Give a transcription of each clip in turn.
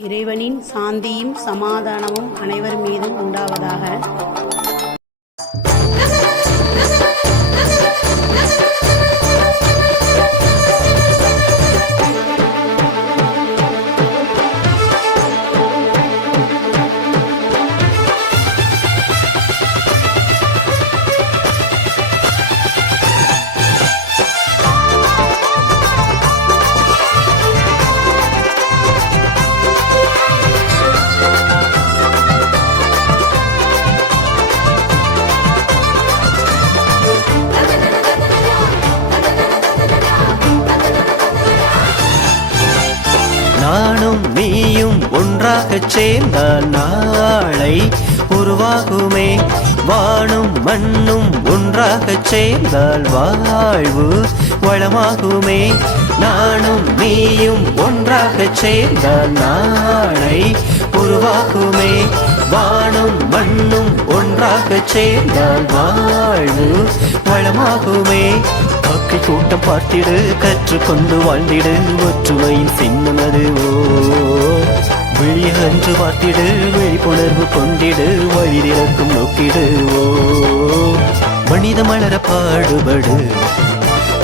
இறைவனின் சாந்தியும் சமாதானமும் அனைவர் மீதும் உண்டாவதாக ஒன்றாக சேர்ந்தால் நாளை உருவாகுமே. வானும் மண்ணும் ஒன்றாக சேர்ந்தால் வாழ்வு வளமாகுமே. நானும் நீயும் ஒன்றாக சேர்ந்தால் நாளை உருவாகுமே. வானும் மண்ணும் ஒன்றாக சேர்ந்தால் வாழ்வு வளமாகுமே. காக்கை கூட்டம் பார்த்திடு கற்றுக்கொண்டு வாழ்ந்திடு ஒற்றுமையின் சின்னமது ஓ விழியன்று பார்த்திடு விழிப்புணர்வு கொண்டிடு வயிறிறக்கும் நோக்கிடு ஓ. மனித மலர பாடுபடு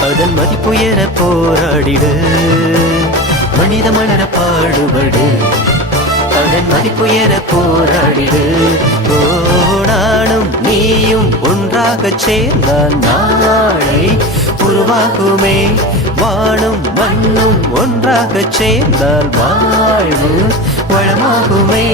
அதன் மதிப்புயர போராடிடு. மனித மலர பாடுபடு அதன் மதிப்புயர போராடிடு. ஓ நானும் நீயும் ஒன்றாக சேர்ந்தான் நாளை உருவாகுமே. வானும் மண்ணும் ஒன்றாக சேர்ந்தால் வாழ்வு வளமாகுமே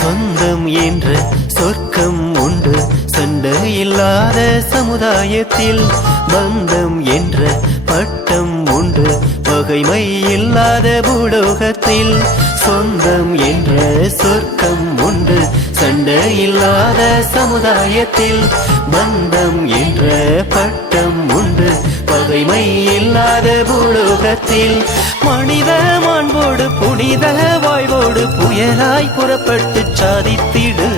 சொந்தம் என்ற சொர்க்கம் உண்டு. சண்டை இல்லாத சமுதாயத்தில் பந்தம் என்ற பட்டம் உண்டு. பகைமை இல்லாத பூலோகத்தில் சொந்தம் என்ற சொர்க்கம் உண்டு. சண்டை இல்லாத சமுதாயத்தில் பந்தம் என்ற பட்டம் உண்டு. பகைமை இல்லாத பூலோகத்தில் மனித மாண்போடு புனித வாழ்வோடு புயலாய் புறப்பட்டு சாதித்திடு.